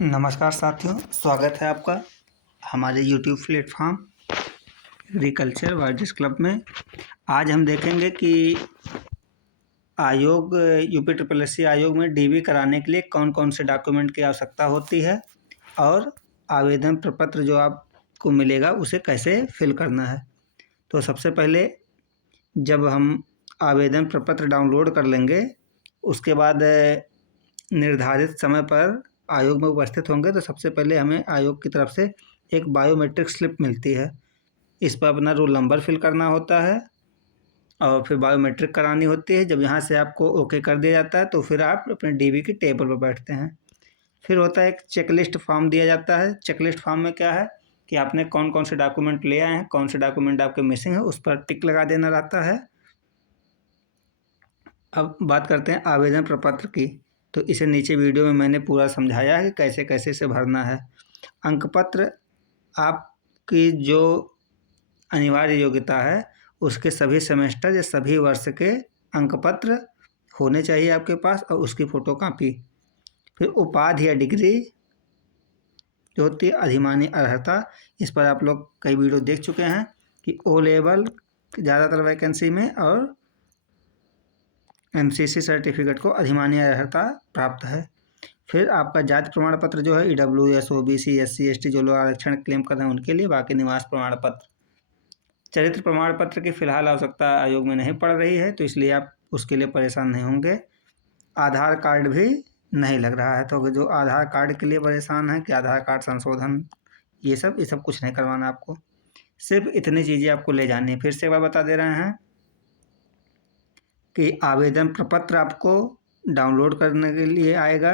नमस्कार साथियों, स्वागत है आपका हमारे यूट्यूब प्लेटफॉर्म एग्रीकल्चर वाइडिस क्लब में। आज हम देखेंगे कि आयोग यूपी ट्रिपल एस सी आयोग में डीबी कराने के लिए कौन कौन से डॉक्यूमेंट की आवश्यकता होती है और आवेदन प्रपत्र जो आपको मिलेगा उसे कैसे फिल करना है। तो सबसे पहले जब हम आवेदन प्रपत्र डाउनलोड कर लेंगे, उसके बाद निर्धारित समय पर आयोग में उपस्थित होंगे तो सबसे पहले हमें आयोग की तरफ से एक बायोमेट्रिक स्लिप मिलती है। इस पर अपना रोल नंबर फिल करना होता है और फिर बायोमेट्रिक करानी होती है। जब यहाँ से आपको ओके कर दिया जाता है तो फिर आप अपने डीबी के टेबल पर बैठते हैं। फिर होता है एक चेकलिस्ट फॉर्म दिया जाता है। चेकलिस्ट फॉर्म में क्या है कि आपने कौन कौन से डॉक्यूमेंट ले आए हैं, कौन से डॉक्यूमेंट आपके मिसिंग है, उस पर टिक लगा देना रहता है। अब बात करते हैं आवेदन प्रपत्र की। तो इसे नीचे वीडियो में मैंने पूरा समझाया है कि कैसे कैसे इसे भरना है। अंकपत्र आपकी जो अनिवार्य योग्यता है उसके सभी सेमेस्टर या सभी वर्ष के अंकपत्र होने चाहिए आपके पास और उसकी फ़ोटोकॉपी। फिर उपाधि या डिग्री जो होती है, अधिमानी अर्हता, इस पर आप लोग कई वीडियो देख चुके हैं कि ओ लेवल ज़्यादातर वैकेंसी में और एमसीसी सर्टिफिकेट को अधिमानी अर्हता प्राप्त है। फिर आपका जाति प्रमाण पत्र जो है ईडब्ल्यूएस, ओबीसी, एससी, एसटी जो लोग आरक्षण क्लेम कर रहे हैं उनके लिए। बाकी निवास प्रमाण पत्र, चरित्र प्रमाण पत्र की फिलहाल आवश्यकता आयोग में नहीं पड़ रही है तो इसलिए आप उसके लिए परेशान नहीं होंगे। आधार कार्ड भी नहीं लग रहा है, तो जो आधार कार्ड के लिए परेशान है कि आधार कार्ड संशोधन ये सब कुछ नहीं करवाना आपको। सिर्फ इतनी चीज़ें आपको ले जानी है। फिर से एक बार बता दे रहे हैं कि आवेदन प्रपत्र आपको डाउनलोड करने के लिए आएगा।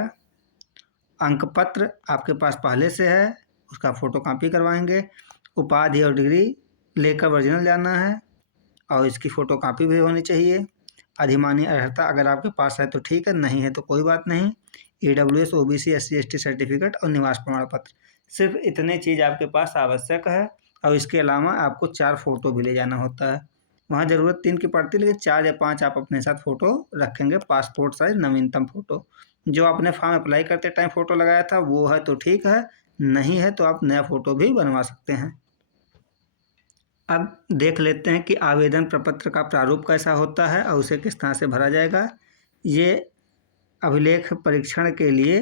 अंकपत्र आपके पास पहले से है, उसका फ़ोटोकॉपी करवाएंगे। उपाधि और डिग्री लेकर ओरिजिनल जाना है और इसकी फ़ोटोकॉपी भी होनी चाहिए। अधिमानी अर्हता अगर आपके पास है तो ठीक है, नहीं है तो कोई बात नहीं। EWS, OBC, SC, ST certificate और निवास प्रमाण पत्र, सिर्फ इतने चीज़ आपके पास आवश्यक है। और इसके अलावा आपको 4 फ़ोटो भी ले जाना होता है। वहाँ ज़रूरत 3 की पड़ती है लेकिन 4 या 5 आप अपने साथ फ़ोटो रखेंगे। पासपोर्ट साइज़ नवीनतम फ़ोटो, जो आपने फॉर्म अप्लाई करते टाइम फ़ोटो लगाया था वो है तो ठीक है, नहीं है तो आप नया फ़ोटो भी बनवा सकते हैं। अब देख लेते हैं कि आवेदन प्रपत्र का प्रारूप कैसा होता है और उसे किस तरह से भरा जाएगा। ये अभिलेख परीक्षण के लिए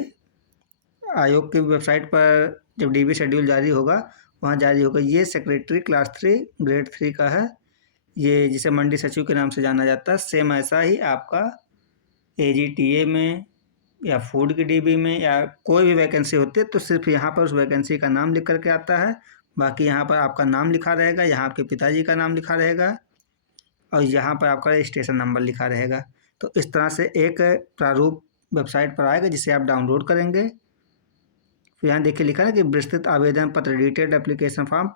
आयोग की वेबसाइट पर जब डीबी शेड्यूल जारी होगा वहाँ जारी होगा। ये सेक्रेटरी क्लास 3 ग्रेड 3 का है, ये जिसे मंडी सचिव के नाम से जाना जाता है। सेम ऐसा ही आपका एजीटीए में या फूड की डीबी में या कोई भी वैकेंसी होती है तो सिर्फ यहाँ पर उस वैकेंसी का नाम लिख करके आता है। बाकी यहाँ पर आपका नाम लिखा रहेगा, यहाँ आपके पिताजी का नाम लिखा रहेगा और यहाँ पर आपका रजिस्ट्रेशन नंबर लिखा रहेगा। तो इस तरह से एक प्रारूप वेबसाइट पर आएगा जिसे आप डाउनलोड करेंगे। फिर यहाँ देखिए लिखा है कि विस्तृत आवेदन पत्र, डिटेल्ड एप्लीकेशन फॉर्म,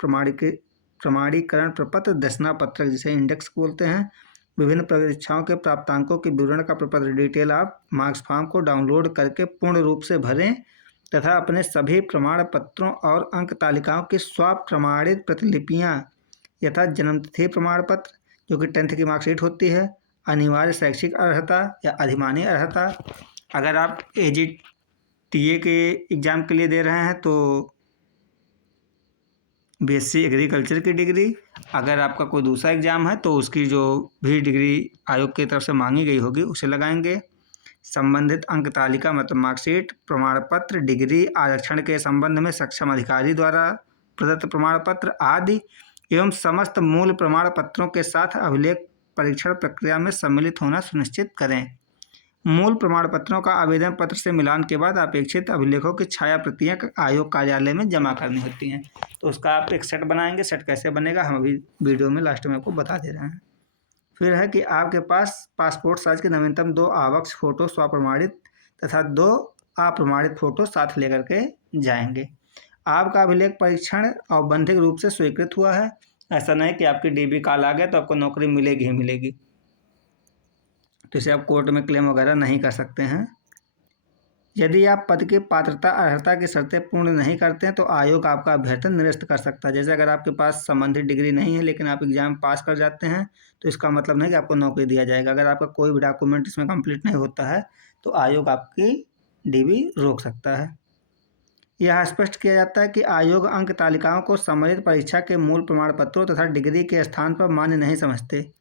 प्रमाणीकरण प्रपत्र, दशना पत्रक जिसे इंडेक्स बोलते हैं, विभिन्न परीक्षाओं के प्राप्तांकों के विवरण का प्रपत्र, डिटेल आप मार्क्स फॉर्म को डाउनलोड करके पूर्ण रूप से भरें तथा अपने सभी प्रमाण पत्रों और अंक तालिकाओं की स्वप्रमाणित प्रतिलिपियाँ यथा जन्मतिथि प्रमाण पत्र जो कि 10th की मार्कशीट होती है, अनिवार्य शैक्षिक अर्हता या अधिमानी अर्हता, अगर आप एजीटीए के एग्ज़ाम के लिए दे रहे हैं तो बीएससी एग्रीकल्चर की डिग्री, अगर आपका कोई दूसरा एग्ज़ाम है तो उसकी जो भी डिग्री आयोग की तरफ से मांगी गई होगी उसे लगाएंगे। संबंधित अंक तालिका मतलब मार्कशीट, प्रमाण पत्र, डिग्री, आरक्षण के संबंध में सक्षम अधिकारी द्वारा प्रदत्त प्रमाण पत्र आदि एवं समस्त मूल प्रमाण पत्रों के साथ अभिलेख परीक्षण प्रक्रिया में सम्मिलित होना सुनिश्चित करें। मूल प्रमाण पत्रों का आवेदन पत्र से मिलान के बाद अपेक्षित अभिलेखों की छाया प्रतियां आयोग कार्यालय में जमा करनी होती हैं। तो उसका आप एक सेट बनाएंगे। सेट कैसे बनेगा हम अभी वीडियो में लास्ट में आपको बता दे रहे हैं। फिर है कि आपके पास पासपोर्ट साइज के नवीनतम 2 आवश्यक फ़ोटो स्वप्रमाणित तथा 2 अप्रमाणित फ़ोटो साथ लेकर के जाएंगे। आपका अभिलेख परीक्षण औपबंधिक रूप से स्वीकृत हुआ है। ऐसा नहीं कि आपकी डीबी कॉल आ गया तो आपको नौकरी मिलेगी ही मिलेगी, तो इसे आप कोर्ट में क्लेम वगैरह नहीं कर सकते हैं। यदि आप पद की पात्रता अर्हता की शर्तें पूर्ण नहीं करते हैं तो आयोग आपका अभ्यर्थन निरस्त कर सकता है। जैसे अगर आपके पास संबंधित डिग्री नहीं है लेकिन आप एग्जाम पास कर जाते हैं तो इसका मतलब नहीं कि आपको नौकरी दिया जाएगा। अगर आपका कोई भी डॉक्यूमेंट इसमें कंप्लीट नहीं होता है तो आयोग आपकी डीबी रोक सकता है। यह स्पष्ट किया जाता है कि आयोग अंक तालिकाओं को सम्मिलित परीक्षा के मूल प्रमाण पत्रों तथा डिग्री के स्थान पर मान्य नहीं समझते।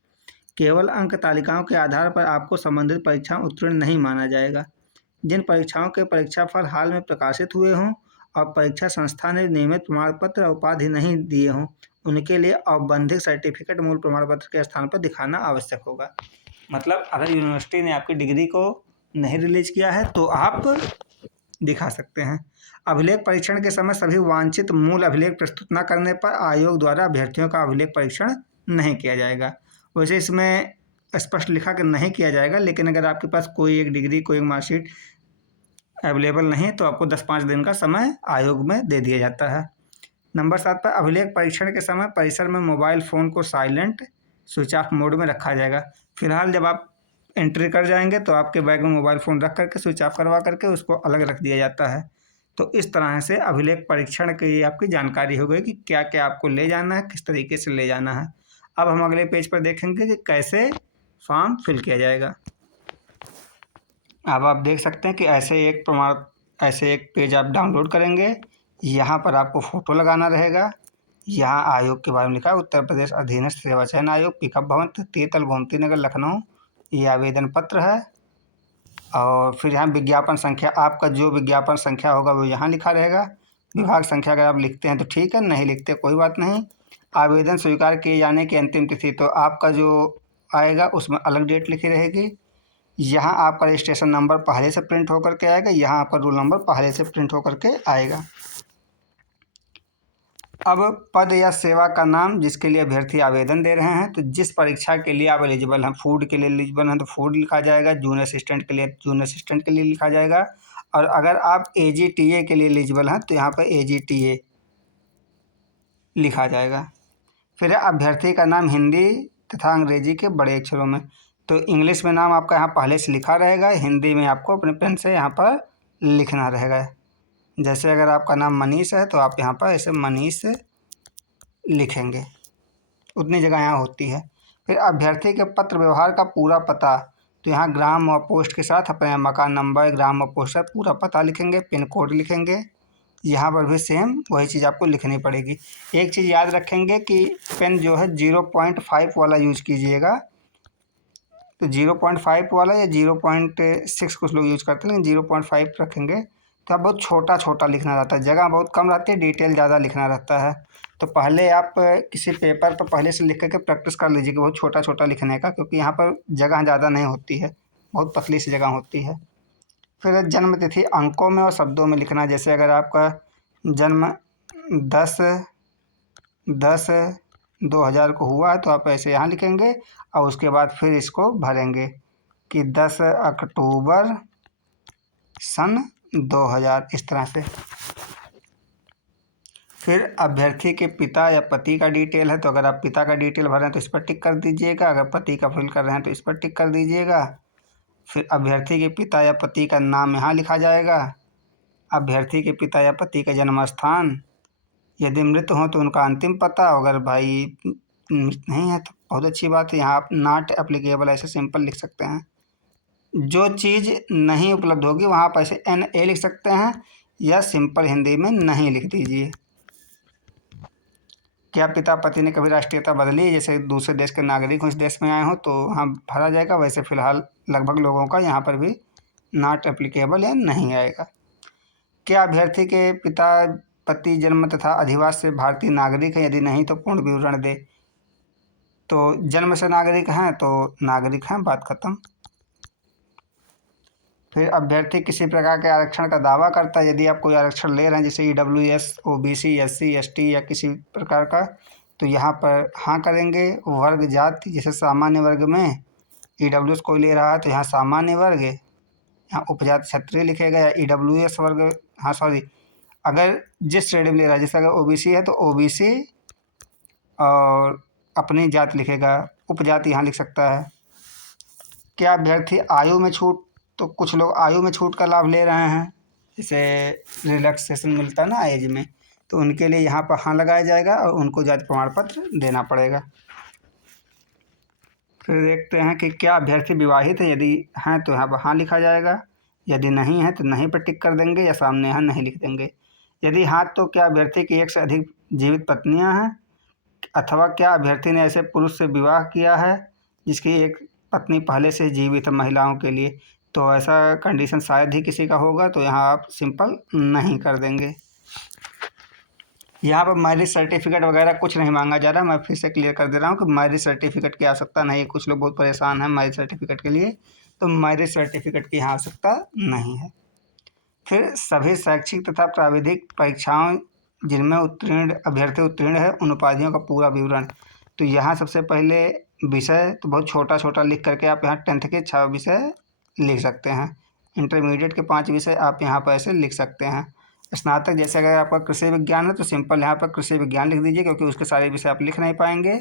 केवल अंक तालिकाओं के आधार पर आपको संबंधित परीक्षा उत्तीर्ण नहीं माना जाएगा। जिन परीक्षाओं के परीक्षाफल हाल में प्रकाशित हुए हों और परीक्षा संस्था ने नियमित प्रमाण पत्र और उपाधि नहीं दिए हों, उनके लिए औपबंधिक सर्टिफिकेट मूल प्रमाण पत्र के स्थान पर दिखाना आवश्यक होगा। मतलब अगर यूनिवर्सिटी ने आपकी डिग्री को नहीं रिलीज किया है तो आप दिखा सकते हैं। अभिलेख परीक्षण के समय सभी वांछित मूल अभिलेख प्रस्तुत न करने पर आयोग द्वारा अभ्यर्थियों का अभिलेख परीक्षण नहीं किया जाएगा। वैसे इसमें स्पष्ट लिखा कि नहीं किया जाएगा, लेकिन अगर आपके पास कोई एक डिग्री, कोई एक मार्कशीट अवेलेबल नहीं तो आपको 10-5 दिन का समय आयोग में दे दिया जाता है। नंबर 7 पर अभिलेख परीक्षण के समय परिसर में मोबाइल फ़ोन को साइलेंट स्विच ऑफ मोड में रखा जाएगा। फिलहाल जब आप एंट्री कर जाएंगे तो आपके बैग में मोबाइल फ़ोन रख करके स्विच ऑफ करवा करके उसको अलग रख दिया जाता है। तो इस तरह से अभिलेख परीक्षण की आपकी जानकारी हो गई कि क्या क्या आपको ले जाना है, किस तरीके से ले जाना है। अब हम अगले पेज पर देखेंगे कि कैसे फॉर्म फिल किया जाएगा। अब आप देख सकते हैं कि ऐसे एक पेज आप डाउनलोड करेंगे। यहाँ पर आपको फ़ोटो लगाना रहेगा। यहाँ आयोग के बारे में लिखा है, उत्तर प्रदेश अधीनस्थ सेवा चयन आयोग, पिकअप भवन, तीतल, गोमती नगर, लखनऊ। ये आवेदन पत्र है। और फिर यहाँ विज्ञापन संख्या, आपका जो विज्ञापन संख्या होगा वो यहाँ लिखा रहेगा। विभाग संख्या अगर आप लिखते हैं तो ठीक है, नहीं लिखते कोई बात नहीं। आवेदन स्वीकार किए जाने की अंतिम तिथि, तो आपका जो आएगा उसमें अलग डेट लिखी रहेगी। यहाँ आपका रजिस्ट्रेशन नंबर पहले से प्रिंट होकर के आएगा, यहाँ आपका रोल नंबर पहले से प्रिंट होकर के आएगा। अब पद या सेवा का नाम जिसके लिए अभ्यर्थी आवेदन दे रहे हैं, तो जिस परीक्षा के लिए आप एलिजिबल हैं, फूड के लिए एलिजिबल हैं तो फूड लिखा जाएगा, जूनियर असिस्टेंट के लिए जूनियर असिस्टेंट के लिए लिखा जाएगा। और अगर आप AGTA के लिए एलिजिबल हैं तो यहाँ पर AGTA लिखा जाएगा। फिर अभ्यर्थी का नाम हिंदी तथा अंग्रेजी के बड़े अक्षरों में, तो इंग्लिश में नाम आपका यहाँ पहले से लिखा रहेगा, हिंदी में आपको अपने पेन से यहाँ पर लिखना रहेगा। जैसे अगर आपका नाम मनीष है तो आप यहाँ पर ऐसे मनीष लिखेंगे, उतनी जगह यहाँ होती है। फिर अभ्यर्थी के पत्र व्यवहार का पूरा पता, तो यहाँ ग्राम और पोस्ट के साथ अपने मकान नंबर, ग्राम और पोस्ट पर पूरा पता लिखेंगे, पिन कोड लिखेंगे। यहाँ पर भी सेम वही चीज़ आपको लिखनी पड़ेगी। एक चीज़ याद रखेंगे कि पेन जो है 0.5 वाला यूज कीजिएगा। तो 0.5 वाला या 0.6 कुछ लोग यूज करते हैं, लेकिन 0.5 रखेंगे तो अब बहुत छोटा छोटा लिखना रहता है, जगह बहुत कम रहती है, डिटेल ज़्यादा लिखना रहता है। तो पहले आप किसी पेपर पर पहले से लिख करके प्रैक्टिस कर लीजिए कि बहुत छोटा छोटा लिखने का, क्योंकि यहाँ पर जगह ज़्यादा नहीं होती है, बहुत पतली सी जगह होती है। फिर जन्म तिथि अंकों में और शब्दों में लिखना। जैसे अगर आपका जन्म 10/10/2000 को हुआ है तो आप ऐसे यहाँ लिखेंगे और उसके बाद फिर इसको भरेंगे कि 10 अक्टूबर सन 2000, इस तरह से। फिर अभ्यर्थी के पिता या पति का डिटेल है, तो अगर आप पिता का डिटेल भर रहे हैं तो इस पर टिक कर दीजिएगा, अगर पति का फिल कर रहे हैं तो इस पर टिक कर दीजिएगा। फिर अभ्यर्थी के पिता या पति का नाम यहाँ लिखा जाएगा, अभ्यर्थी के पिता या पति का जन्म स्थान, यदि मृत हो तो उनका अंतिम पता, अगर भाई मृत नहीं है तो बहुत अच्छी बात है, यहाँ आप नॉट एप्लीकेबल ऐसे सिंपल लिख सकते हैं। जो चीज़ नहीं उपलब्ध होगी वहाँ आप ऐसे NA लिख सकते हैं, या सिंपल हिंदी में नहीं लिख दीजिए। क्या पिता पति ने कभी राष्ट्रीयता बदली, जैसे दूसरे देश के नागरिक हो, इस देश में आए हो तो हाँ भरा जाएगा। वैसे फ़िलहाल लगभग लोगों का यहाँ पर भी नॉट एप्लीकेबल या नहीं आएगा। क्या अभ्यर्थी के पिता पति जन्म तथा अधिवास से भारतीय नागरिक है, यदि नहीं तो पूर्ण विवरण दे। तो जन्म से नागरिक हैं तो नागरिक हैं, बात खत्म। फिर अभ्यर्थी किसी प्रकार के आरक्षण का दावा करता है, यदि आप कोई आरक्षण ले रहे हैं जैसे EWS, OBC, SC, ST या किसी प्रकार का, तो यहाँ पर हाँ करेंगे। वर्ग जाति, जैसे सामान्य वर्ग में EWS कोई ले रहा है तो यहाँ सामान्य वर्ग, यहाँ उपजाति क्षत्रिय लिखेगा, या EWS वर्ग, हाँ सॉरी, अगर जिस श्रेणी में ले रहा है, जैसे अगर OBC है तो OBC और अपनी जाति लिखेगा, उपजाति यहाँ लिख सकता है। क्या अभ्यर्थी आयु में छूट, तो कुछ लोग आयु में छूट का लाभ ले रहे हैं, जैसे रिलैक्सेशन मिलता है ना एज में, तो उनके लिए यहाँ पर हाँ लगाया जाएगा और उनको जाति प्रमाण पत्र देना पड़ेगा। फिर देखते हैं कि क्या अभ्यर्थी विवाहित है, यदि हैं तो यहाँ पर हाँ लिखा जाएगा, यदि नहीं है तो नहीं पर टिक कर देंगे या सामने हाँ नहीं लिख देंगे। यदि हाँ तो क्या अभ्यर्थी की एक से अधिक जीवित पत्नियां हैं, अथवा क्या अभ्यर्थी ने ऐसे पुरुष से विवाह किया है जिसकी एक पत्नी पहले से जीवित है महिलाओं के लिए। तो ऐसा कंडीशन शायद ही किसी का होगा, तो यहाँ आप सिंपल नहीं कर देंगे। यहाँ पर मैरिज सर्टिफिकेट वगैरह कुछ नहीं मांगा जा रहा। मैं फिर से क्लियर कर दे रहा हूँ कि मैरिज सर्टिफिकेट की आवश्यकता नहीं है। कुछ लोग बहुत परेशान हैं मैरिज सर्टिफिकेट के लिए, तो मैरिज सर्टिफिकेट की यहाँ आवश्यकता नहीं है। फिर सभी शैक्षिक तथा प्राविधिक परीक्षाओं जिनमें अभ्यर्थी उत्तीर्ण है उन उपाधियों का पूरा विवरण। तो यहाँ सबसे पहले विषय तो बहुत छोटा छोटा लिख करके आप यहाँ 10th के 6 विषय लिख सकते हैं। इंटरमीडिएट के 5 विषय आप यहाँ पर ऐसे लिख सकते हैं। स्नातक जैसे अगर आपका कृषि विज्ञान है तो सिंपल यहाँ पर कृषि विज्ञान लिख दीजिए, क्योंकि उसके सारे विषय आप लिख नहीं पाएंगे।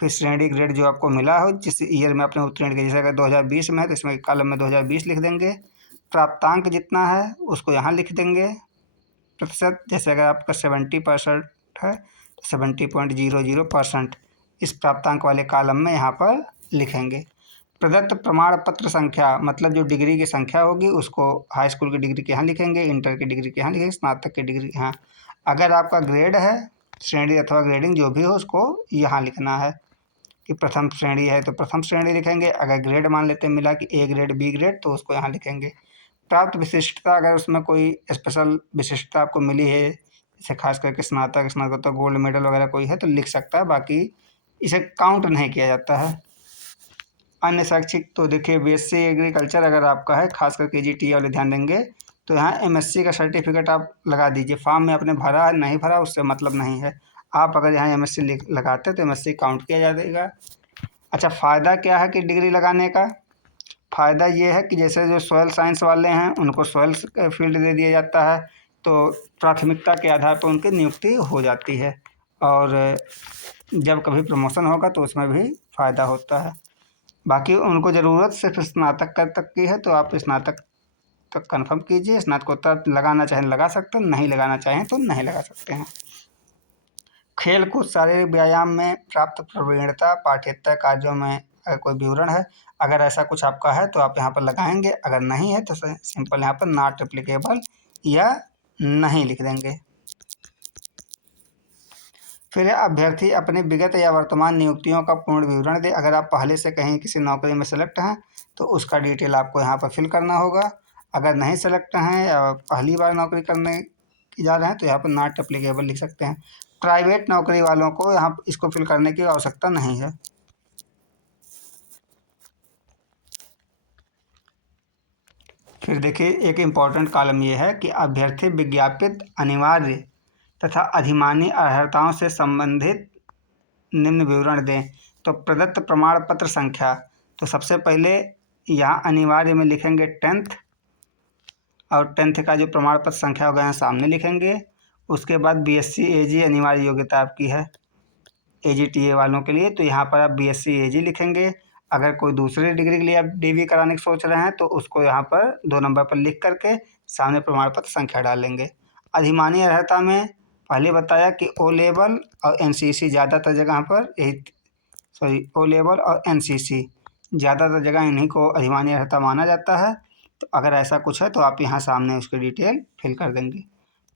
फिर श्रेणी ग्रेड जो आपको मिला हो, जिस ईयर में आपने उत्तीर्ण किया, जैसे अगर 2020 में है तो इसमें कॉलम में 2020 लिख देंगे। प्राप्तांक जितना है उसको यहाँ लिख देंगे। प्रतिशत जैसे अगर आपका 70% है तो 70.00% इस प्राप्तांक वाले कॉलम में यहाँ पर लिखेंगे। प्रदत्त प्रमाण पत्र संख्या मतलब जो डिग्री की संख्या होगी उसको हाई स्कूल की डिग्री के यहाँ लिखेंगे, इंटर की डिग्री के यहाँ लिखेंगे, स्नातक की डिग्री के यहाँ। अगर आपका ग्रेड है, श्रेणी अथवा ग्रेडिंग जो भी हो उसको यहाँ लिखना है कि प्रथम श्रेणी है तो प्रथम श्रेणी लिखेंगे। अगर ग्रेड मान लेते हैं मिला कि ए ग्रेड बी ग्रेड तो उसको यहाँ लिखेंगे। प्राप्त विशिष्टता अगर उसमें कोई स्पेशल विशिष्टता आपको मिली है, जैसे खास करके स्नातक स्नातकोत्तर गोल्ड मेडल वगैरह कोई है तो लिख सकता है, बाकी इसे काउंट नहीं किया जाता है। अन्य शैक्षिक तो देखिए बीएससी एग्रीकल्चर अगर आपका है, खास करके जीटी वाले ध्यान देंगे, तो यहाँ एमएससी का सर्टिफिकेट आप लगा दीजिए। फॉर्म में आपने भरा है नहीं भरा उससे मतलब नहीं है। आप अगर यहाँ एमएससी लगाते तो एमएससी काउंट किया जाएगा। अच्छा, फ़ायदा क्या है कि डिग्री लगाने का? फ़ायदा ये है कि जैसे जो सॉइल साइंस वाले हैं उनको सॉइल फील्ड दे दिया जाता है, तो प्राथमिकता के आधार पर उनकी नियुक्ति हो जाती है, और जब कभी प्रमोशन होगा तो उसमें भी फ़ायदा होता है। बाकी उनको ज़रूरत सिर्फ स्नातक तक की है, तो आप स्नातक तक कन्फर्म कीजिए। स्नातकोत्तर लगाना चाहें लगा सकते हैं, नहीं लगाना चाहें तो नहीं लगा सकते हैं। खेल कूद शारीरिक व्यायाम में प्राप्त प्रवीणता पाठ्येतर कार्यों में अगर कोई विवरण है, अगर ऐसा कुछ आपका है तो आप यहाँ पर लगाएंगे, अगर नहीं है तो सिंपल यहाँ पर नॉट एप्लीकेबल या नहीं लिख देंगे। फिर अभ्यर्थी अपने विगत या वर्तमान नियुक्तियों का पूर्ण विवरण दे। अगर आप पहले से कहीं किसी नौकरी में सेलेक्ट हैं तो उसका डिटेल आपको यहाँ पर फिल करना होगा। अगर नहीं सेलेक्ट हैं या पहली बार नौकरी करने की जा रहे हैं तो यहाँ पर नॉट एप्लीकेबल लिख सकते हैं। प्राइवेट नौकरी वालों को यहाँ इसको फिल करने की आवश्यकता नहीं है। फिर देखिए एक इम्पॉर्टेंट कॉलम ये है कि अभ्यर्थी विज्ञापित अनिवार्य तथा अधिमानी अर्हताओं से संबंधित निम्न विवरण दें। तो प्रदत्त प्रमाण पत्र संख्या, तो सबसे पहले यहाँ अनिवार्य में लिखेंगे 10th, और 10th का जो प्रमाण पत्र संख्या होगा यहाँ सामने लिखेंगे। उसके बाद बीएससी एजी अनिवार्य योग्यता आपकी है एजीटीए वालों के लिए, तो यहाँ पर आप बीएससी एजी लिखेंगे। अगर कोई दूसरी डिग्री के लिए आप डीवी कराने की सोच रहे हैं तो उसको यहाँ पर 2 नंबर पर लिख करके सामने प्रमाण पत्र संख्या डालेंगे। अधिमानी अर्हता में पहले बताया कि ओ लेवल और एनसीसी ज़्यादातर जगह पर ओ लेवल और एनसीसी ज़्यादातर जगह इन्हीं को अधिमानी अर्हता माना जाता है। तो अगर ऐसा कुछ है तो आप यहाँ सामने उसकी डिटेल फिल कर देंगे।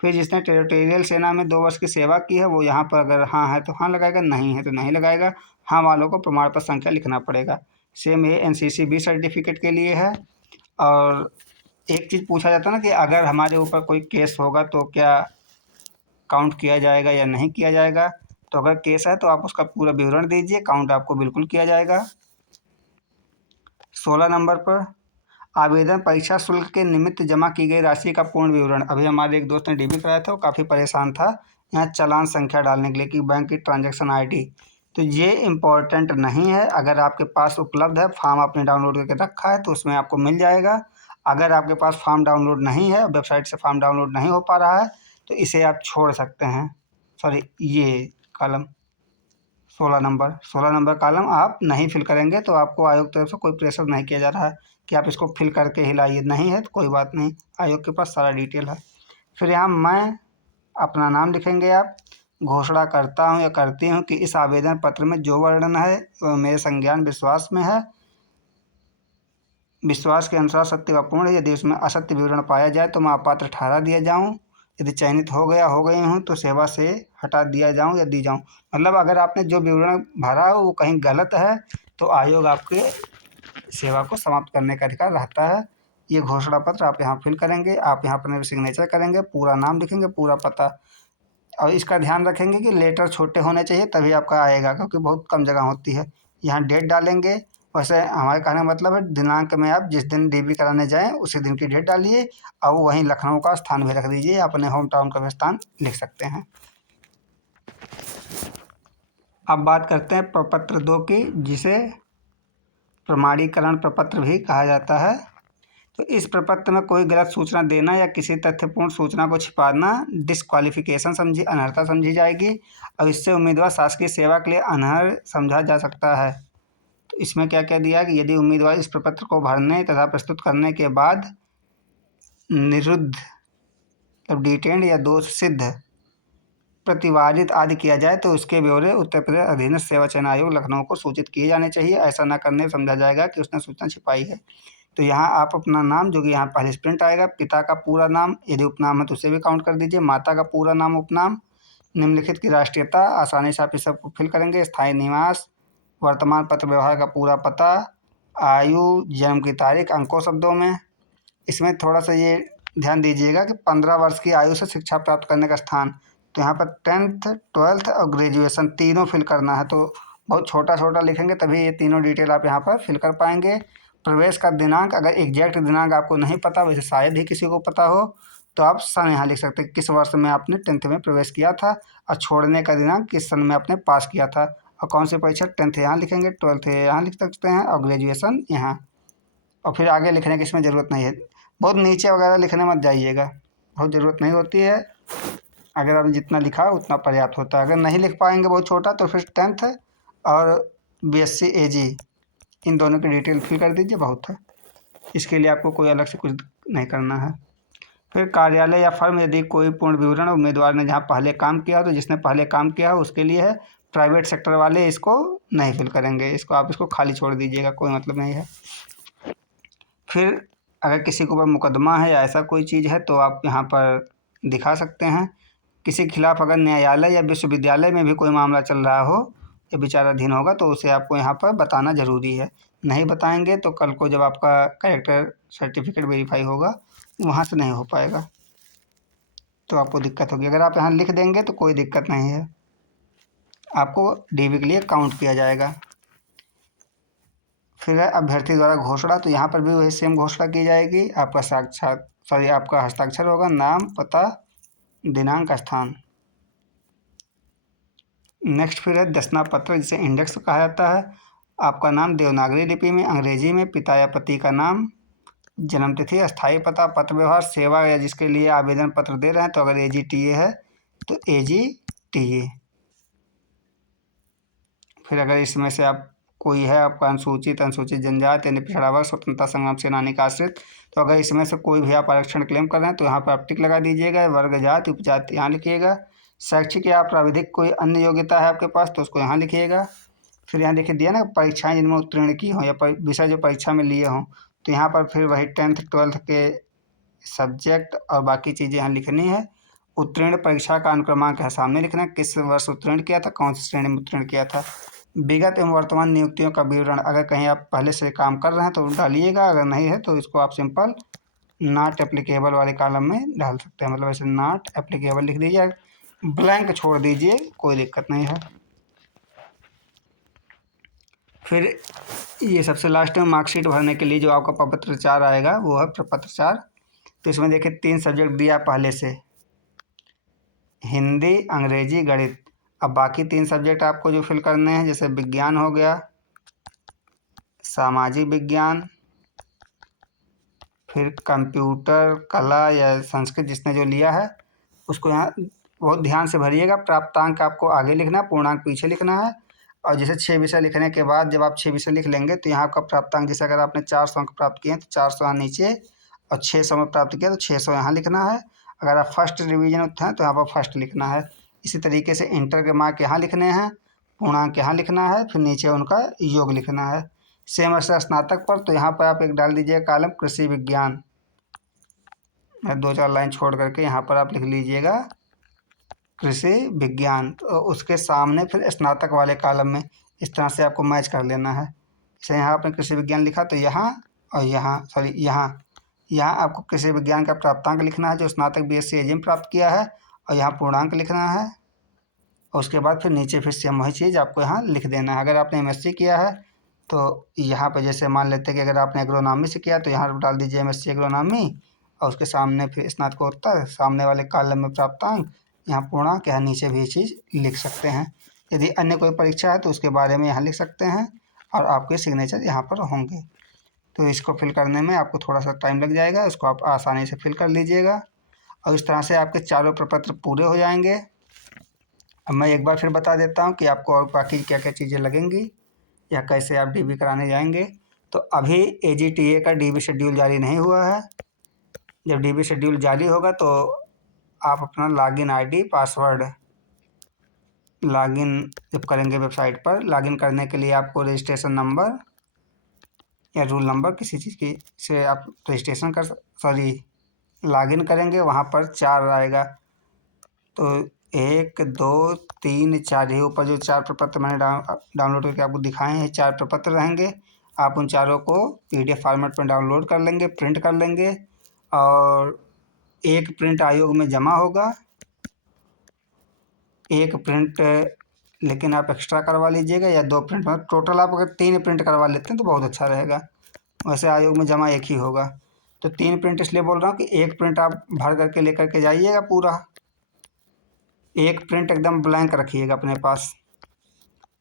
फिर जिसने टेरिटोरियल सेना में 2 वर्ष की सेवा की है वो यहाँ पर अगर हाँ है तो हाँ लगाएगा, नहीं है तो नहीं लगाएगा। हाँ वालों को प्रमाण पत्र संख्या लिखना पड़ेगा। सेम ये एनसीसी बी सर्टिफिकेट के लिए है। और एक चीज़ पूछा जाता है ना कि अगर हमारे ऊपर कोई केस होगा तो क्या काउंट किया जाएगा या नहीं किया जाएगा। तो अगर केस है तो आप उसका पूरा विवरण दीजिए, काउंट आपको बिल्कुल किया जाएगा। 16 नंबर पर आवेदन परीक्षा शुल्क के निमित्त जमा की गई राशि का पूर्ण विवरण। अभी हमारे एक दोस्त ने डीबी कराया था, वो काफ़ी परेशान था यहाँ चालान संख्या डालने के लिए कि बैंक की ट्रांजैक्शन आईडी। तो ये इम्पोर्टेंट नहीं है। अगर आपके पास उपलब्ध है, फॉर्म आपने डाउनलोड करके रखा है तो उसमें आपको मिल जाएगा। अगर आपके पास फॉर्म डाउनलोड नहीं है, वेबसाइट से फॉर्म डाउनलोड नहीं हो पा रहा है, तो इसे आप छोड़ सकते हैं। सॉरी, ये कॉलम 16 नंबर कॉलम आप नहीं फिल करेंगे तो आपको आयोग की तरफ से कोई प्रेशर नहीं किया जा रहा है कि आप इसको फिल करके ही लाइए। नहीं है तो कोई बात नहीं, आयोग के पास सारा डिटेल है। फिर यहाँ मैं अपना नाम लिखेंगे। आप घोषणा करता हूँ या करती हूँ कि इस आवेदन पत्र में जो वर्णन है वह मेरे संज्ञान विश्वास में है, विश्वास के अनुसार सत्य व पूर्ण है। यदि उसमें असत्य विवरण पाया जाए तो मैं अपात्र ठहरा दिया जाऊँ। यदि चयनित हो गई हूँ तो सेवा से हटा दिया जाऊँ या दी जाऊँ। मतलब अगर आपने जो विवरण भरा हो वो कहीं गलत है तो आयोग आपके सेवा को समाप्त करने का अधिकार रहता है। ये घोषणा पत्र आप यहाँ फिल करेंगे, आप यहाँ अपने सिग्नेचर करेंगे, पूरा नाम लिखेंगे, पूरा पता, और इसका ध्यान रखेंगे कि लेटर छोटे होने चाहिए तभी आपका आएगा, क्योंकि बहुत कम जगह होती है। यहाँ डेट डालेंगे। वैसे हमारे कहने का मतलब है दिनांक में आप जिस दिन डीबी कराने जाएं उसी दिन की डेट डालिए, और वहीं लखनऊ का स्थान भी रख दीजिए, अपने होम टाउन का भी स्थान लिख सकते हैं। अब बात करते हैं प्रपत्र 2 की, जिसे प्रमाणीकरण प्रपत्र भी कहा जाता है। तो इस प्रपत्र में कोई गलत सूचना देना या किसी तथ्यपूर्ण सूचना को छिपाना डिस्क्वालिफिकेशन अनर्हता समझी जाएगी, और इससे उम्मीदवार शासकीय सेवा के लिए अनर्ह समझा जा सकता है। तो इसमें क्या क्या दिया कि यदि उम्मीदवार इस प्रपत्र को भरने तथा प्रस्तुत करने के बाद निरुद्ध डिटेंड या दोष सिद्ध प्रतिवादित आदि किया जाए तो उसके ब्यौरे उत्तर प्रदेश अधीनस्थ सेवा चयन आयोग लखनऊ को सूचित किए जाने चाहिए। ऐसा न करने से समझा जाएगा कि उसने सूचना छिपाई है। तो यहाँ आप अपना नाम, जो कि यहाँ पहले प्रिंट आएगा, पिता का पूरा नाम, यदि उपनाम है तो उसे भी काउंट कर दीजिए, माता का पूरा नाम, उपनाम, निम्नलिखित की राष्ट्रीयता, आसानी से आप इस सबको फिल करेंगे, स्थायी निवास, वर्तमान पत्र व्यवहार का पूरा पता, आयु, जन्म की तारीख अंकों शब्दों में। इसमें थोड़ा सा ये ध्यान दीजिएगा कि 15 वर्ष की आयु से शिक्षा प्राप्त करने का स्थान, तो यहाँ पर 10th 12th और ग्रेजुएशन तीनों फिल करना है। तो बहुत छोटा छोटा लिखेंगे तभी ये तीनों डिटेल आप यहाँ पर फिल कर पाएंगे। प्रवेश का दिनांक, अगर एग्जैक्ट दिनांक आपको नहीं पता, वैसे शायद ही किसी को पता हो, तो आप सन यहाँ लिख सकते हैं, किस वर्ष में आपने 10th में प्रवेश किया था, और छोड़ने का दिनांक किस सन में आपने पास किया था, और कौन सी परीक्षा, 10th यहाँ लिखेंगे, 12th यहाँ लिख सकते हैं, और ग्रेजुएशन यहाँ, और फिर आगे लिखने की इसमें ज़रूरत नहीं है। बहुत नीचे वगैरह लिखने मत जाइएगा, बहुत ज़रूरत नहीं होती है। अगर आपने जितना लिखा उतना पर्याप्त होता है। अगर नहीं लिख पाएंगे बहुत छोटा, तो फिर 10th और BSc AG इन दोनों की डिटेल फिल कर दीजिए, बहुत है। इसके लिए आपको कोई अलग से कुछ नहीं करना है। फिर कार्यालय या फर्म, यदि कोई पूर्ण विवरण उम्मीदवार ने जहाँ पहले काम किया, तो जिसने पहले काम किया हो उसके लिए है। प्राइवेट सेक्टर वाले इसको नहीं फिल करेंगे, आप इसको खाली छोड़ दीजिएगा, कोई मतलब नहीं है। फिर अगर किसी के ऊपर मुकदमा है या ऐसा कोई चीज़ है तो आप यहाँ पर दिखा सकते हैं। किसी के खिलाफ अगर न्यायालय या विश्वविद्यालय में भी कोई मामला चल रहा हो या विचाराधीन होगा, तो उसे आपको यहाँ पर बताना ज़रूरी है। नहीं बताएंगे तो कल को जब आपका कैरेक्टर सर्टिफिकेट वेरीफाई होगा वहाँ से नहीं हो पाएगा, तो आपको दिक्कत होगी। अगर आप यहाँ लिख देंगे तो कोई दिक्कत नहीं है, आपको डीबी के लिए काउंट किया जाएगा। फिर है अभ्यर्थी द्वारा घोषणा, तो यहाँ पर भी वही सेम घोषणा की जाएगी। आपका हस्ताक्षर होगा, नाम, पता, दिनांक, स्थान। नेक्स्ट फिर है दशना पत्र, जिसे इंडेक्स कहा जाता है। आपका नाम देवनागरी लिपि में, अंग्रेजी में, पिता या पति का नाम, जन्म तिथि, अस्थायी पता, पत्र व्यवहार, सेवा या जिसके लिए आवेदन पत्र दे रहे हैं, तो अगर AGTA है तो AGTA। फिर अगर इसमें से आप कोई है आपका अनुसूचित जनजाति यानी पिछड़ा वर्ग, स्वतंत्रता संग्राम सेनानी का आश्रित, तो अगर इसमें से कोई भी आप आरक्षण क्लेम कर रहे हैं तो यहाँ पर आप टिक लगा दीजिएगा। वर्ग, जाति, उपजाति यहाँ लिखिएगा। शैक्षिक या प्राविधिक कोई अन्य योग्यता है आपके पास तो उसको यहाँ लिखिएगा। फिर यहाँ देखिए दिया ना, परीक्षाएं जिनमें उत्तीर्ण की हों या विषय जो परीक्षा में लिए हों, तो यहाँ पर फिर वही 10th 12th के सब्जेक्ट और बाकी चीज़ें यहाँ लिखनी है। उत्तीर्ण परीक्षा का अनुक्रमांक है सामने लिखना है, किस वर्ष उत्तीर्ण किया था, कौन सी श्रेणी में उत्तीर्ण किया था। विगत एवं वर्तमान नियुक्तियों का विवरण, अगर कहीं आप पहले से काम कर रहे हैं तो डालिएगा, अगर नहीं है तो इसको आप सिंपल नॉट एप्लीकेबल वाले कॉलम में डाल सकते हैं, मतलब ऐसे नॉट एप्लीकेबल लिख दीजिए, ब्लैंक छोड़ दीजिए, कोई दिक्कत नहीं है। फिर ये सबसे लास्ट में मार्कशीट भरने के लिए जो आपका प्रपत्र 4 आएगा वो है प्रपत्र 4। तो इसमें देखिए 3 सब्जेक्ट दिया पहले से, हिंदी, अंग्रेजी, गणित। अब बाकी 3 सब्जेक्ट आपको जो फिल करने हैं, जैसे विज्ञान हो गया, सामाजिक विज्ञान, फिर कंप्यूटर, कला या संस्कृत जिसने जो लिया है उसको यहाँ बहुत ध्यान से भरिएगा। प्राप्तांक आपको आगे लिखना है, पूर्णांक पीछे लिखना है। और जैसे 6 विषय लिखने के बाद जब आप 6 विषय लिख लेंगे तो यहाँ आपका प्राप्तांक, जैसे अगर आपने 400 अंक प्राप्त किए हैं तो 400 यहाँ नीचे, और 600 में प्राप्त किया तो 600 यहाँ लिखना है। अगर आप फर्स्ट रिवीजन होते हैं तो यहाँ पर फर्स्ट लिखना है। इसी तरीके से इंटर के मार्क यहाँ लिखने हैं, पूर्णांक यहाँ लिखना है, फिर नीचे उनका योग लिखना है। सेम ऐसा स्नातक पर, तो यहाँ पर आप एक डाल दीजिए कॉलम कृषि विज्ञान, मैं 2-4 लाइन छोड़ करके यहाँ पर आप लिख लीजिएगा कृषि विज्ञान, तो उसके सामने फिर स्नातक वाले कॉलम में इस तरह से आपको मैच कर लेना है। जैसे यहाँ आपने कृषि विज्ञान लिखा तो यहाँ और यहाँ, सॉरी यहाँ आपको कृषि विज्ञान का प्राप्तांक लिखना है जो स्नातक BSc एजिम प्राप्त किया है, और यहाँ पूर्णांक लिखना है, और उसके बाद फिर नीचे फिर सेम वही चीज़ आपको यहाँ लिख देना है। अगर आपने MSc किया है तो यहाँ पे जैसे मान लेते हैं कि अगर आपने एग्रोनॉमी से किया तो यहाँ डाल दीजिए MSc एग्रोनॉमी, और उसके सामने फिर स्नातकोत्तर, सामने वाले कॉलम में प्राप्तांक, यहाँ पूर्णांक, यहाँ नीचे भी ये चीज़ लिख सकते हैं। यदि अन्य कोई परीक्षा है तो उसके बारे में यहाँ लिख सकते हैं, और आपके सिग्नेचर यहाँ पर होंगे। तो इसको फिल करने में आपको थोड़ा सा टाइम लग जाएगा, इसको आप आसानी से फिल कर लीजिएगा, और इस तरह से आपके चारों प्रपत्र पूरे हो जाएंगे। अब मैं एक बार फिर बता देता हूँ कि आपको और बाकी क्या क्या चीज़ें लगेंगी या कैसे आप DB कराने जाएंगे। तो अभी AGTA का DB शेड्यूल जारी नहीं हुआ है। जब DB शेड्यूल जारी होगा तो आप अपना लॉगिन ID पासवर्ड लॉगिन जब करेंगे वेबसाइट पर, लॉगिन करने के लिए आपको रजिस्ट्रेशन नंबर या रूल नंबर किसी चीज़ की से आप रजिस्ट्रेशन लॉगिन करेंगे, वहाँ पर 4 आएगा। तो 1 2 3 4, ये ऊपर जो 4 प्रपत्र मैंने डाउनलोड करके आपको दिखाए हैं, 4 प्रपत्र रहेंगे। आप उन चारों को PDF फॉर्मेट में डाउनलोड कर लेंगे, प्रिंट कर लेंगे, और एक प्रिंट आयोग में जमा होगा, एक प्रिंट लेकिन आप एक्स्ट्रा करवा लीजिएगा, या 2 प्रिंट, मतलब टोटल आप अगर 3 प्रिंट करवा लेते हैं तो बहुत अच्छा रहेगा। वैसे आयोग में जमा एक ही होगा। तो 3 प्रिंट इसलिए बोल रहा हूँ कि एक प्रिंट आप भर करके लेकर के जाइएगा पूरा, एक प्रिंट एकदम ब्लैंक रखिएगा अपने पास,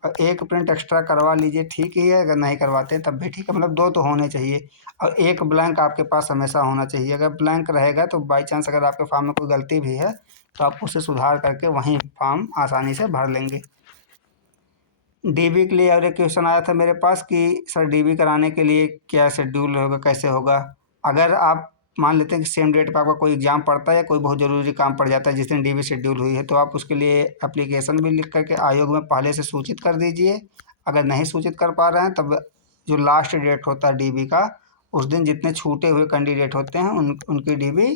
और एक प्रिंट एक्स्ट्रा करवा लीजिए, ठीक ही है। अगर नहीं करवाते हैं तब भी ठीक है, मतलब 2 तो होने चाहिए, और एक ब्लैंक आपके पास हमेशा होना चाहिए। अगर ब्लैंक रहेगा तो बाई चांस अगर आपके फॉर्म में कोई गलती भी है तो आप उसे सुधार करके वहीं फॉर्म आसानी से भर लेंगे। DB के लिए और एक क्वेश्चन आया था मेरे पास कि सर DB कराने के लिए क्या शेड्यूल होगा, कैसे होगा। अगर आप मान लेते हैं कि सेम डेट पर आपका कोई एग्ज़ाम पड़ता है या कोई बहुत ज़रूरी काम पड़ जाता है जिस दिन DB शेड्यूल हुई है, तो आप उसके लिए एप्लीकेशन भी लिख करके आयोग में पहले से सूचित कर दीजिए। अगर नहीं सूचित कर पा रहे हैं तब जो लास्ट डेट होता है DB का, उस दिन जितने छूटे हुए कैंडिडेट होते हैं उनकी DB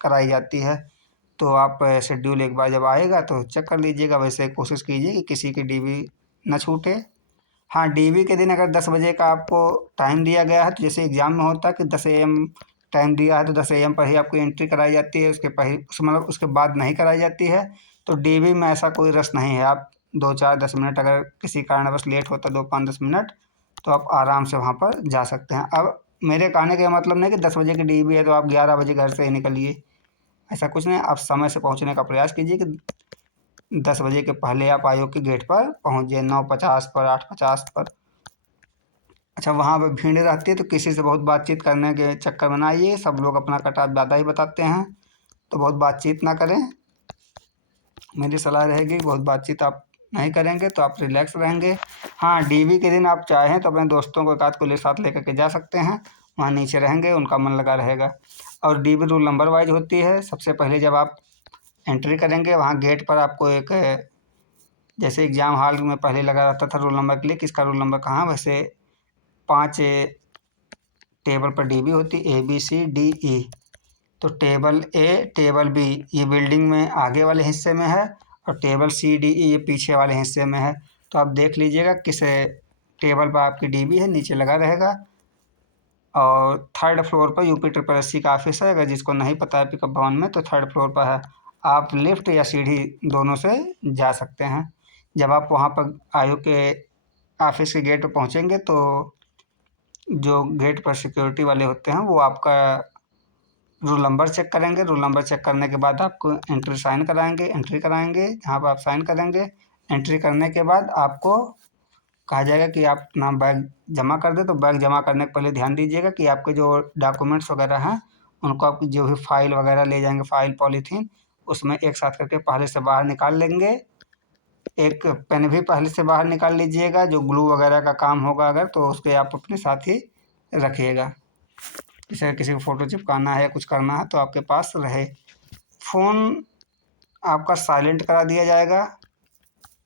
कराई जाती है। तो आप शेड्यूल एक बार जब आएगा तो चेक कर लीजिएगा। वैसे कोशिश कीजिए कि किसी की DB न छूटे। हाँ, DB के दिन अगर 10 बजे का आपको टाइम दिया गया है, तो जैसे एग्ज़ाम में होता है कि 10 AM टाइम दिया है तो 10 AM पर ही आपको एंट्री कराई जाती है, उसके मतलब उसके बाद नहीं कराई जाती है। तो DB में ऐसा कोई रस नहीं है। आप 2-4-10 मिनट अगर किसी कारणवश लेट होता है, 2-5-10 मिनट, तो आप आराम से वहाँ पर जा सकते हैं। अब मेरे कहने का मतलब नहीं कि 10 बजे की DB है तो आप 11 बजे घर से ही निकलिए, ऐसा कुछ नहीं। आप समय से पहुँचने का प्रयास कीजिए कि 10 बजे के पहले आप आयोग के गेट पर पहुँच जाइए, 9:50 पर, 8:50 पर। अच्छा, वहाँ पर भीड़ रहती है तो किसी से बहुत बातचीत करने के चक्कर में ना आइए, सब लोग अपना कटाव ज़्यादा ही बताते हैं, तो बहुत बातचीत ना करें। मेरी सलाह रहेगी बहुत बातचीत आप नहीं करेंगे तो आप रिलैक्स रहेंगे। हाँ, DB के दिन आप चाहें तो अपने दोस्तों को एक आध को ले साथ लेकर के जा सकते हैं, वहाँ नीचे रहेंगे, उनका मन लगा रहेगा। और DB रूल नंबर वाइज होती है। सबसे पहले जब आप एंट्री करेंगे वहाँ गेट पर आपको एक, जैसे एग्ज़ाम हॉल में पहले लगा रहता था रोल नंबर के लिए, किसका रोल नंबर कहाँ, वैसे 5 टेबल पर DB होती, ABCDE। तो टेबल A, टेबल B ये बिल्डिंग में आगे वाले हिस्से में है, और टेबल CDE ये पीछे वाले हिस्से में है। तो आप देख लीजिएगा किस टेबल पर आपकी DB है, नीचे लगा रहेगा। और 3rd फ्लोर पर UP SSC का ऑफिस है। अगर जिसको नहीं पता है पिकअप भवन में, तो 3rd फ्लोर पर है। आप लिफ्ट या सीढ़ी दोनों से जा सकते हैं। जब आप वहाँ पर आयोग के ऑफिस के गेट पर पहुँचेंगे तो जो गेट पर सिक्योरिटी वाले होते हैं वो आपका रोल नंबर चेक करेंगे। रोल नंबर चेक करने के बाद आपको एंट्री कराएंगे जहाँ पर आप साइन करेंगे। एंट्री करने के बाद आपको कहा जाएगा कि आप अपना बैग जमा कर दें। तो बैग जमा करने के पहले ध्यान दीजिएगा कि आपके जो डॉक्यूमेंट्स वगैरह हैं उनको आप जो भी फाइल वगैरह ले जाएंगे, फाइल पॉलीथीन, उसमें एक साथ करके पहले से बाहर निकाल लेंगे। एक पेन भी पहले से बाहर निकाल लीजिएगा, जो ग्लू वगैरह का काम होगा अगर, तो उसके आप अपने साथ ही रखिएगा। जैसे किसी को फ़ोटो चिपकाना है या कुछ करना है तो आपके पास रहे। फ़ोन आपका साइलेंट करा दिया जाएगा।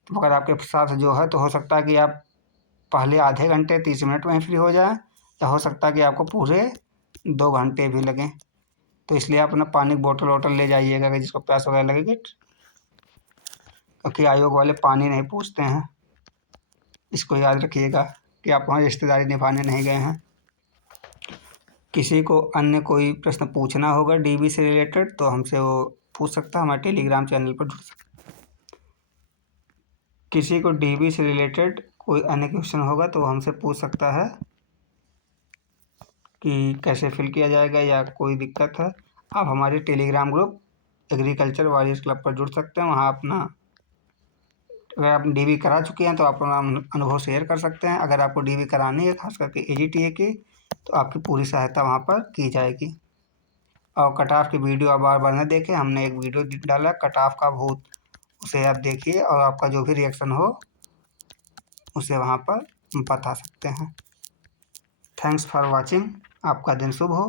तो अगर आपके साथ जो है तो हो सकता है कि आप पहले आधे घंटे 30 मिनट में ही फ्री हो जाएं, या हो सकता है कि आपको पूरे 2 घंटे भी लगें। तो इसलिए आप अपना पानी की बोतल वोटल ले जाइएगा अगर जिसको प्यास वगैरह लगेगी, क्योंकि आयोग वाले पानी नहीं पूछते हैं। इसको याद रखिएगा कि आप वहाँ रिश्तेदारी निभाने नहीं गए हैं। किसी को अन्य कोई प्रश्न पूछना होगा डीबी से रिलेटेड तो हमसे वो पूछ सकता है, हमारे टेलीग्राम चैनल पर जुड़ सकता है। किसी को डीबी से रिलेटेड कोई अन्य क्वेश्चन होगा तो हमसे पूछ सकता है कि कैसे फिल किया जाएगा या कोई दिक्कत है। आप हमारे Telegram group agriculture warriors club पर जुड़ सकते हैं। वहाँ अपना, अगर आप डीबी करा चुके हैं तो आप अपना अनुभव शेयर कर सकते हैं। अगर आपको डीबी करानी है खास करके एजीटीए की, तो आपकी पूरी सहायता वहाँ पर की जाएगी। और कट ऑफ की वीडियो आप बार बार न देखें, हमने एक वीडियो डाला कट ऑफ का भूत, उसे आप देखिए और आपका जो भी रिएक्शन हो उसे वहाँ पर बता सकते हैं। Thanks for watching. आपका दिन शुभ हो।